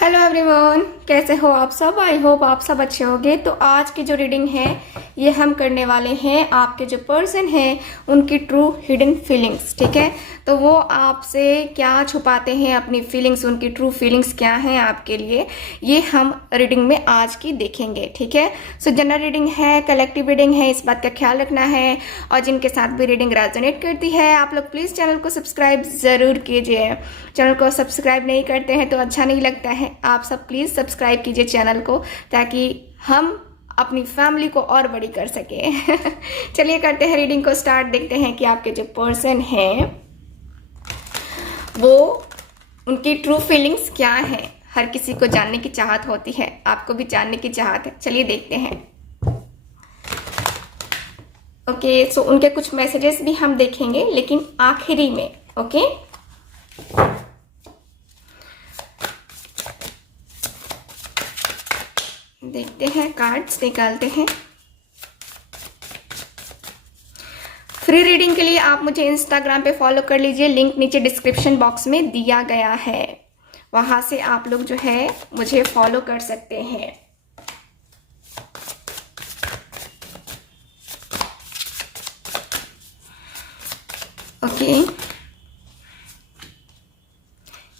Hello everyone, कैसे हो आप सब। आई होप आप सब अच्छे होंगे। तो आज की जो रीडिंग है ये हम करने वाले हैं आपके जो पर्सन हैं उनकी ट्रू हिडन फीलिंग्स। ठीक है, तो वो आपसे क्या छुपाते हैं, अपनी फीलिंग्स, उनकी ट्रू फीलिंग्स क्या हैं आपके लिए, ये हम रीडिंग में आज की देखेंगे। ठीक है, सो जनरल रीडिंग है, कलेक्टिव रीडिंग है, इस बात का ख्याल रखना है। और जिनके साथ भी रीडिंग रेजोनेट करती है आप लोग प्लीज़ चैनल को सब्सक्राइब ज़रूर कीजिए। चैनल को सब्सक्राइब नहीं करते हैं तो अच्छा नहीं लगता है। आप सब प्लीज़ सब्सक्राइब कीजिए चैनल को, ताकि हम अपनी फैमिली को और बड़ी कर सके। चलिए करते हैं रीडिंग को स्टार्ट। देखते हैं कि आपके जो पर्सन हैं वो उनकी ट्रू फीलिंग्स क्या है। हर किसी को जानने की चाहत होती है, आपको भी जानने की चाहत है। चलिए देखते हैं। ओके, सो उनके कुछ मैसेजेस भी हम देखेंगे लेकिन आखिरी में। ओके, देखते हैं, कार्ड्स निकालते हैं। फ्री रीडिंग के लिए आप मुझे इंस्टाग्राम पे फॉलो कर लीजिए, लिंक नीचे डिस्क्रिप्शन बॉक्स में दिया गया है, वहां से आप लोग जो है मुझे फॉलो कर सकते हैं। ओके,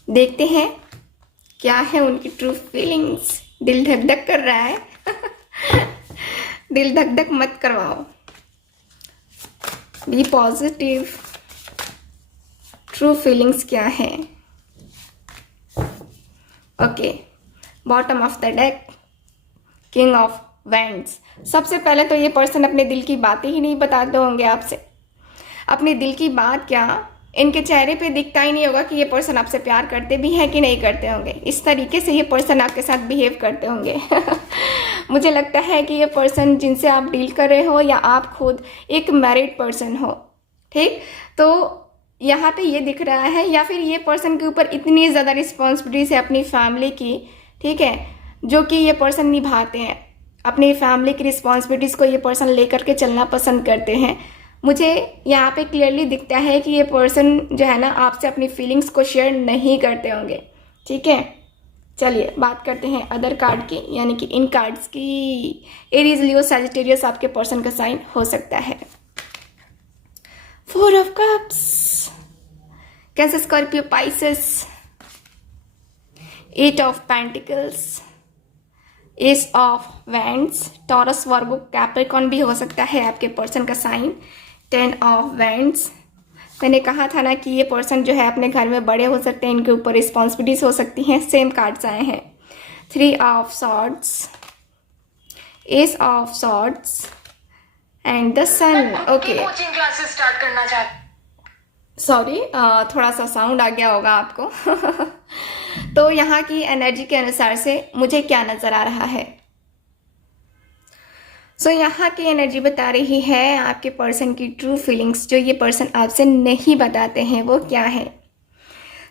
देखते हैं क्या है उनकी ट्रू फीलिंग्स। दिल धक धक कर रहा है। दिल धक धक मत करवाओ, बी पॉजिटिव। ट्रू फीलिंग्स क्या है। Okay, bottom of the deck, king of wands. सबसे पहले तो ये पर्सन अपने दिल की बातें ही नहीं बताते होंगे आपसे। अपने दिल की बात क्या, इनके चेहरे पे दिखता ही नहीं होगा कि ये पर्सन आपसे प्यार करते भी हैं कि नहीं करते होंगे। इस तरीके से ये पर्सन आपके साथ बिहेव करते होंगे। मुझे लगता है कि ये पर्सन जिनसे आप डील कर रहे हो या आप खुद एक मैरिड पर्सन हो, ठीक, तो यहाँ पे ये दिख रहा है, या फिर ये पर्सन के ऊपर इतनी ज़्यादा रिस्पॉन्सिबिलिटीज है अपनी फैमिली की, ठीक है, जो कि ये पर्सन निभाते हैं। अपनी फैमिली की रिस्पॉन्सिबिलिटीज़ को ये पर्सन लेकर के चलना पसंद करते हैं। मुझे यहाँ पे क्लियरली दिखता है कि ये पर्सन जो है ना आपसे अपनी फीलिंग्स को शेयर नहीं करते होंगे। ठीक है, चलिए बात करते हैं अदर कार्ड की, यानी कि इन कार्ड्स की। एरीज, लियो, सैजिटेरियस आपके पर्सन का साइन हो सकता है। 4 of cups, cancer, Scorpio, Pisces, 8 of pentacles, S of wands, taurus, Virgo, Capricorn भी हो सकता है आपके पर्सन का साइन। 10 ऑफ वैंड्स, मैंने कहा था ना कि ये पर्सन जो है अपने घर में बड़े हो सकते हैं, इनके ऊपर रिस्पॉन्सिबिलिटीज हो सकती हैं। सेम कार्ड्स आए हैं। 3 of swords, ace of swords and the sun. Okay, coaching classes start करना चाहते, सॉरी थोड़ा सा साउंड आ गया होगा आपको। तो यहाँ की एनर्जी के अनुसार से मुझे क्या नजर आ रहा है। सो यहाँ की एनर्जी बता रही है आपके पर्सन की ट्रू फीलिंग्स, जो ये पर्सन आपसे नहीं बताते हैं वो क्या है।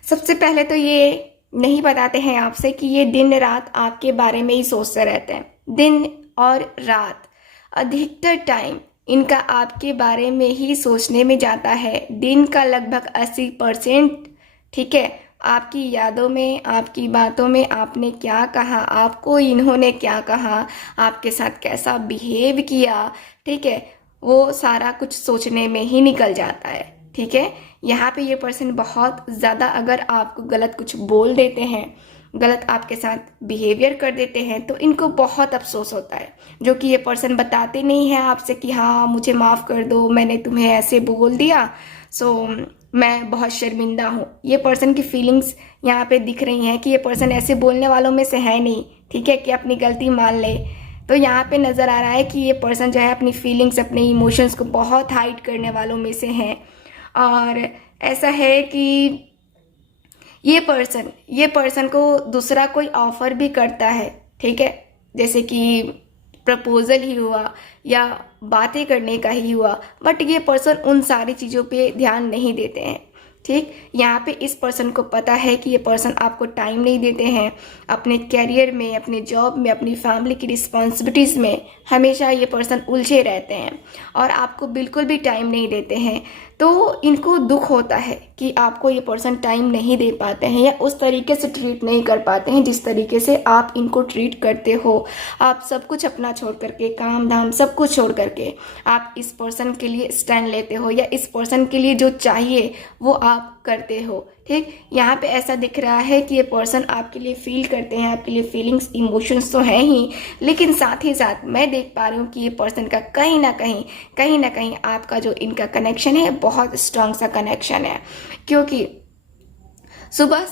सबसे पहले तो ये नहीं बताते हैं आपसे कि ये दिन रात आपके बारे में ही सोचते रहते हैं। दिन और रात अधिकतर टाइम इनका आपके बारे में ही सोचने में जाता है। दिन का लगभग 80%, ठीक है, आपकी यादों में, आपकी बातों में आपने क्या कहा, आपको इन्होंने क्या कहा, आपके साथ कैसा बिहेव किया, ठीक है, वो सारा कुछ सोचने में ही निकल जाता है। ठीक है, यहाँ पे ये पर्सन बहुत ज़्यादा अगर आपको गलत कुछ बोल देते हैं, गलत आपके साथ बिहेवियर कर देते हैं, तो इनको बहुत अफसोस होता है, जो कि ये पर्सन बताते नहीं हैं आपसे कि हाँ मुझे माफ़ कर दो, मैंने तुम्हें ऐसे बोल दिया, सो मैं बहुत शर्मिंदा हूँ। ये पर्सन की फीलिंग्स यहाँ पे दिख रही हैं कि ये पर्सन ऐसे बोलने वालों में से है नहीं, ठीक है, कि अपनी गलती मान ले। तो यहाँ पे नज़र आ रहा है कि ये पर्सन जो है अपनी फीलिंग्स, अपने इमोशंस को बहुत हाइड करने वालों में से हैं। और ऐसा है कि ये पर्सन को दूसरा कोई ऑफर भी करता है, ठीक है, जैसे कि प्रपोजल ही हुआ या बातें करने का ही हुआ, बट ये पर्सन उन सारी चीज़ों पे ध्यान नहीं देते हैं। ठीक, यहाँ पे इस पर्सन को पता है कि ये पर्सन आपको टाइम नहीं देते हैं। अपने कैरियर में, अपने जॉब में, अपनी फैमिली की रिस्पॉन्सिबिलिटीज़ में हमेशा ये पर्सन उलझे रहते हैं और आपको बिल्कुल भी टाइम नहीं देते हैं। तो इनको दुख होता है कि आपको ये पर्सन टाइम नहीं दे पाते हैं या उस तरीके से ट्रीट नहीं कर पाते हैं जिस तरीके से आप इनको ट्रीट करते हो। आप सब कुछ अपना छोड़ करके, काम धाम सब कुछ छोड़ करके आप इस पर्सन के लिए स्टैंड लेते हो या इस पर्सन के लिए जो चाहिए वो आप करते हो। ठीक, यहाँ पे ऐसा दिख रहा है कि ये पर्सन आपके लिए फील करते हैं, आपके लिए फीलिंग्स इमोशंस तो हैं ही, लेकिन साथ ही साथ मैं देख पा रही हूँ कि ये पर्सन का कहीं ना कहीं आपका जो इनका कनेक्शन है बहुत स्ट्रांग सा कनेक्शन है। क्योंकि सुबह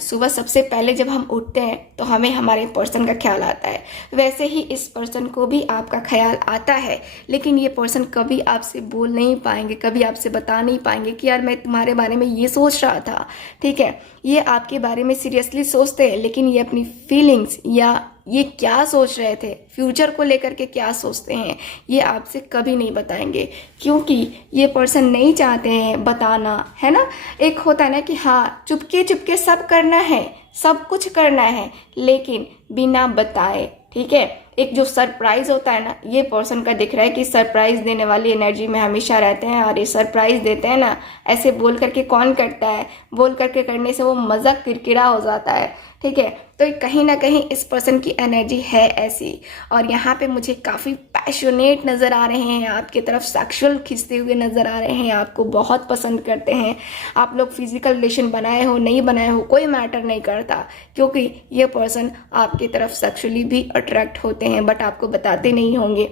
सुबह सबसे पहले जब हम उठते हैं तो हमें हमारे पर्सन का ख्याल आता है, वैसे ही इस पर्सन को भी आपका ख्याल आता है। लेकिन ये पर्सन कभी आपसे बोल नहीं पाएंगे, कभी आपसे बता नहीं पाएंगे कि यार मैं तुम्हारे बारे में ये सोच रहा था। ठीक है, ये आपके बारे में सीरियसली सोचते हैं, लेकिन ये अपनी फीलिंग्स या ये क्या सोच रहे थे, फ्यूचर को लेकर के क्या सोचते हैं, ये आपसे कभी नहीं बताएंगे। क्योंकि ये पर्सन नहीं चाहते हैं बताना, है ना। एक होता है ना कि हाँ चुपके चुपके सब करना है, सब कुछ करना है, लेकिन बिना बताए। ठीक है, एक जो सरप्राइज होता है ना, ये पर्सन का दिख रहा है कि सरप्राइज देने वाली एनर्जी में हमेशा रहते हैं। और ये सरप्राइज देते हैं ना, ऐसे बोल करके कौन करता है, बोल करके करने से वो मज़ा किरकिरा हो जाता है। ठीक है, तो कहीं ना कहीं इस पर्सन की एनर्जी है ऐसी। और यहाँ पे मुझे काफ़ी पैशनेट नज़र आ रहे हैं, आपकी तरफ सेक्सुअल खिंचते हुए नज़र आ रहे हैं, आपको बहुत पसंद करते हैं। आप लोग फिजिकल रिलेशन बनाए हो नहीं बनाए हो कोई मैटर नहीं करता, क्योंकि ये पर्सन आपकी तरफ सेक्सुअली भी अट्रैक्ट होते हैं, बट आपको बताते नहीं होंगे।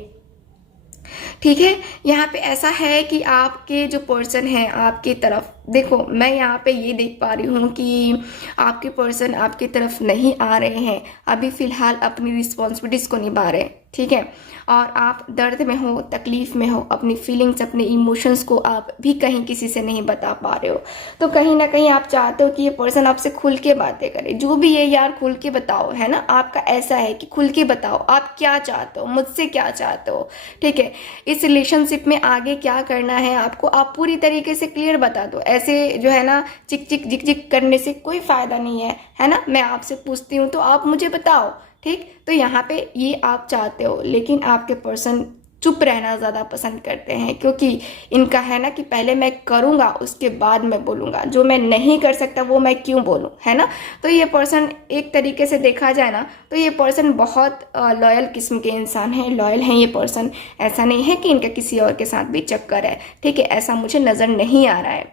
ठीक है, यहाँ पे ऐसा है कि आपके जो पर्सन है आपकी तरफ, देखो मैं यहाँ पे ये देख पा रही हूँ कि आपके पर्सन आपकी तरफ नहीं आ रहे हैं, अभी फ़िलहाल अपनी रिस्पॉन्सिबिलिटीज़ को निभा रहे हैं। ठीक है, और आप दर्द में हो, तकलीफ़ में हो, अपनी फीलिंग्स, अपने इमोशंस को आप भी कहीं किसी से नहीं बता पा रहे हो। तो कहीं ना कहीं आप चाहते हो कि ये पर्सन आपसे खुल के बातें करे, जो भी है यार खुल के बताओ, है ना। आपका ऐसा है कि खुल के बताओ आप क्या चाहते हो, मुझसे क्या चाहते हो। ठीक है, इस रिलेशनशिप में आगे क्या करना है आपको, आप पूरी तरीके से क्लियर बता दो। ऐसे जो है ना चिक चिक झिक झिक करने से कोई फ़ायदा नहीं है ना। मैं आपसे पूछती हूँ तो आप मुझे बताओ। ठीक, तो यहाँ पे ये आप चाहते हो, लेकिन आपके पर्सन चुप रहना ज़्यादा पसंद करते हैं, क्योंकि इनका है ना कि पहले मैं करूँगा उसके बाद मैं बोलूँगा, जो मैं नहीं कर सकता वो मैं क्यों बोलूँ, है ना। तो ये पर्सन एक तरीके से देखा जाए ना तो ये पर्सन बहुत लॉयल किस्म के इंसान हैं, लॉयल हैं ये पर्सन। ऐसा नहीं है कि इनका किसी और के साथ भी चक्कर है। ठीक है, ऐसा मुझे नज़र नहीं आ रहा है।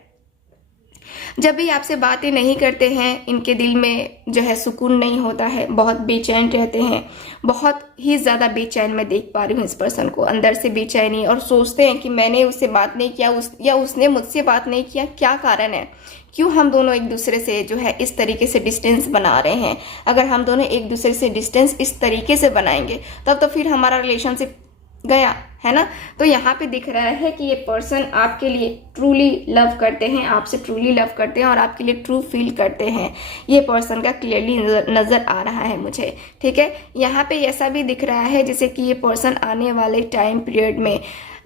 जब भी आपसे बातें नहीं करते हैं, इनके दिल में जो है सुकून नहीं होता है, बहुत बेचैन रहते हैं, बहुत ही ज़्यादा बेचैन मैं देख पा रही हूँ इस पर्सन को, अंदर से बेचैनी। और सोचते हैं कि मैंने उससे बात नहीं किया या उसने मुझसे बात नहीं किया, क्या कारण है, क्यों हम दोनों एक दूसरे से जो है इस तरीके से डिस्टेंस बना रहे हैं। अगर हम दोनों एक दूसरे से डिस्टेंस इस तरीके से बनाएंगे तब तो फिर हमारा रिलेशनशिप गया, है ना। तो यहाँ पे दिख रहा है कि ये पर्सन आपके लिए ट्रूली लव करते हैं, आपसे ट्रूली लव करते हैं और आपके लिए ट्रू फील करते हैं। ये पर्सन का क्लियरली नज़र आ रहा है मुझे। ठीक है, यहाँ पे ऐसा भी दिख रहा है जैसे कि ये पर्सन आने वाले टाइम पीरियड में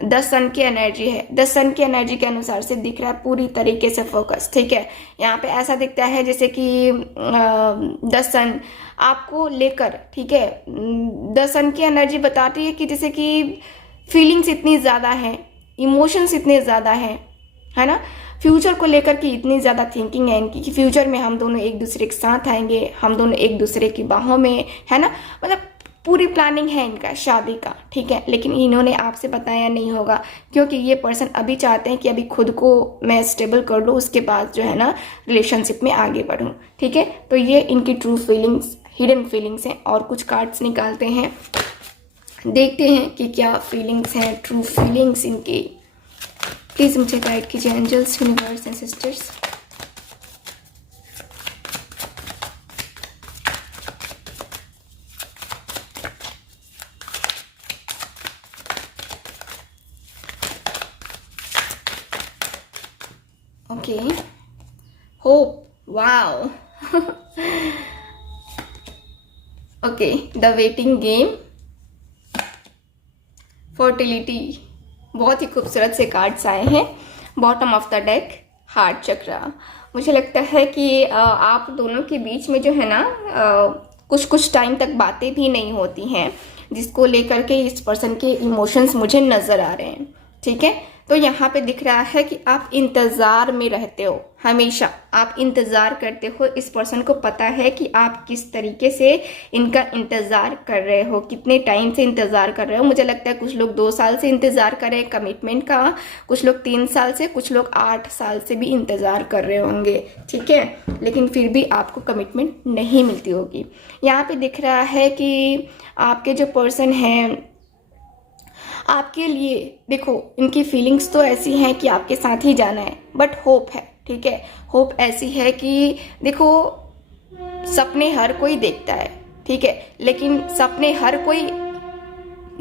10 सन की एनर्जी है, 10 सन की एनर्जी के अनुसार से दिख रहा है पूरी तरीके से फोकस। ठीक है, यहाँ पे ऐसा दिखता है जैसे कि 10 सन आपको लेकर, ठीक है, 10 सन की एनर्जी बताती है कि जैसे कि फीलिंग्स इतनी ज़्यादा है, इमोशंस इतने ज़्यादा है ना। फ्यूचर को लेकर के इतनी ज़्यादा थिंकिंग है इनकी कि फ्यूचर में हम दोनों एक दूसरे के साथ आएंगे, हम दोनों एक दूसरे की बाहों में, है ना। मतलब पूरी प्लानिंग है इनका शादी का। ठीक है, लेकिन इन्होंने आपसे बताया नहीं होगा, क्योंकि ये पर्सन अभी चाहते हैं कि अभी खुद को मैं स्टेबल कर लूँ, उसके बाद जो है ना रिलेशनशिप में आगे बढ़ूँ। ठीक है, तो ये इनकी ट्रू फीलिंग्स, हिडन फीलिंग्स हैं। और कुछ कार्ड्स निकालते हैं, देखते हैं कि क्या फीलिंग्स हैं, ट्रू फीलिंग्स इनकी। प्लीज़ मुझे गाइड कीजिए angels, universe and sisters. Okay, hope, wow. Okay, the waiting game, fertility, बहुत ही खूबसूरत से कार्ड्स आए हैं। Bottom of the deck, heart chakra. मुझे लगता है कि आप दोनों के बीच में जो है ना कुछ टाइम तक बातें भी नहीं होती हैं, जिसको लेकर के इस पर्सन के इमोशंस मुझे नज़र आ रहे हैं। ठीक है, तो यहाँ पे दिख रहा है कि आप इंतज़ार में रहते हो, हमेशा आप इंतज़ार करते हो। इस पर्सन को पता है कि आप किस तरीके से इनका इंतज़ार कर रहे हो, कितने टाइम से इंतज़ार कर रहे हो। मुझे लगता है कुछ लोग 2 साल से इंतज़ार कर रहे हैं कमिटमेंट का, कुछ लोग 3 साल से, कुछ लोग 8 साल से भी इंतज़ार कर रहे होंगे, ठीक है। लेकिन फिर भी आपको कमिटमेंट नहीं मिलती होगी। यहाँ पे दिख रहा है कि आपके जो पर्सन हैं आपके लिए, देखो इनकी फीलिंग्स तो ऐसी हैं कि आपके साथ ही जाना है, बट होप है, ठीक है। होप ऐसी है कि देखो सपने हर कोई देखता है, ठीक है, लेकिन सपने हर कोई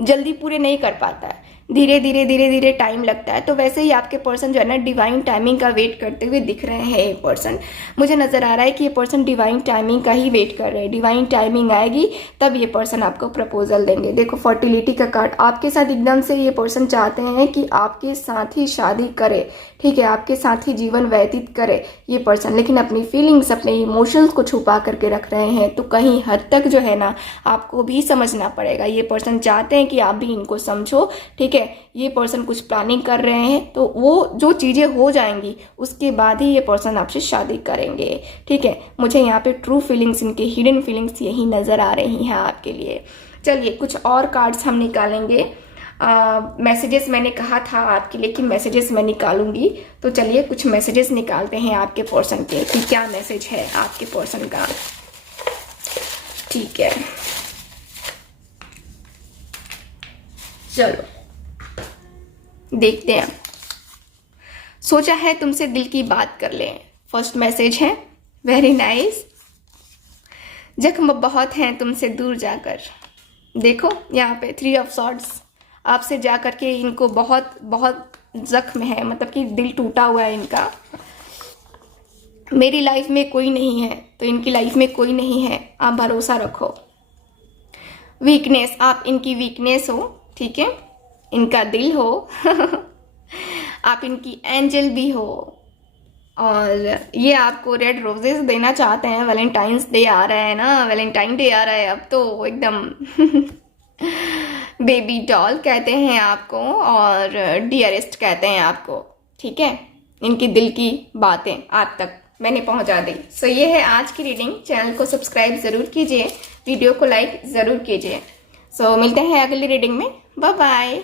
जल्दी पूरे नहीं कर पाता है, धीरे धीरे टाइम लगता है। तो वैसे ही आपके पर्सन जो है ना डिवाइन टाइमिंग का वेट करते हुए दिख रहे हैं। ये पर्सन, मुझे नज़र आ रहा है कि ये पर्सन डिवाइन टाइमिंग का ही वेट कर रहे हैं। डिवाइन टाइमिंग आएगी तब ये पर्सन आपको प्रपोजल देंगे। देखो फर्टिलिटी का कार्ड, आपके साथ एकदम से ये पर्सन चाहते हैं कि आपके साथ ही शादी करे, ठीक है, आपके साथ ही जीवन व्यतीत करे ये पर्सन, लेकिन अपनी फीलिंग्स, अपने इमोशंस को छुपा करके रख रहे हैं। तो कहीं हद तक जो है ना आपको भी समझना पड़ेगा। ये पर्सन चाहते हैं कि आप भी इनको समझो, ठीक है। ये पर्सन कुछ प्लानिंग कर रहे हैं, तो वो जो चीज़ें हो जाएंगी उसके बाद ही ये पर्सन आपसे शादी करेंगे, ठीक है। मुझे यहाँ पे ट्रू फीलिंग्स, इनके हिडन फीलिंग्स यही नज़र आ रही हैं आपके लिए। चलिए कुछ और कार्ड्स हम निकालेंगे। मैसेजेस मैंने कहा था आपके लिए कि मैसेजेस मैं निकालूंगी, तो चलिए कुछ मैसेजेस निकालते हैं आपके पर्सन के कि क्या मैसेज है आपके पर्सन का, ठीक है। चलो देखते हैं। सोचा है तुमसे दिल की बात कर लें, फर्स्ट मैसेज है। Very nice. जख्म बहुत हैं तुमसे दूर जाकर, देखो यहाँ पे 3 ऑफ सॉर्ड्स, आपसे जा कर के इनको बहुत बहुत जख्म है, मतलब कि दिल टूटा हुआ है इनका। मेरी लाइफ में कोई नहीं है तो इनकी लाइफ में कोई नहीं है, आप भरोसा रखो। वीकनेस, आप इनकी वीकनेस हो, ठीक है, इनका दिल हो आप इनकी एंजल भी हो, और ये आपको रेड रोजेस देना चाहते हैं। वैलेंटाइंस डे आ रहा है ना, वैलेंटाइन डे आ रहा है अब तो एकदम बेबी डॉल कहते हैं आपको और डियरेस्ट कहते हैं आपको, ठीक है। इनकी दिल की बातें आप तक मैंने पहुंचा दी। सो ये है आज की रीडिंग। चैनल को सब्सक्राइब ज़रूर कीजिए, वीडियो को लाइक ज़रूर कीजिए। सो मिलते हैं अगली रीडिंग में। Bye bye.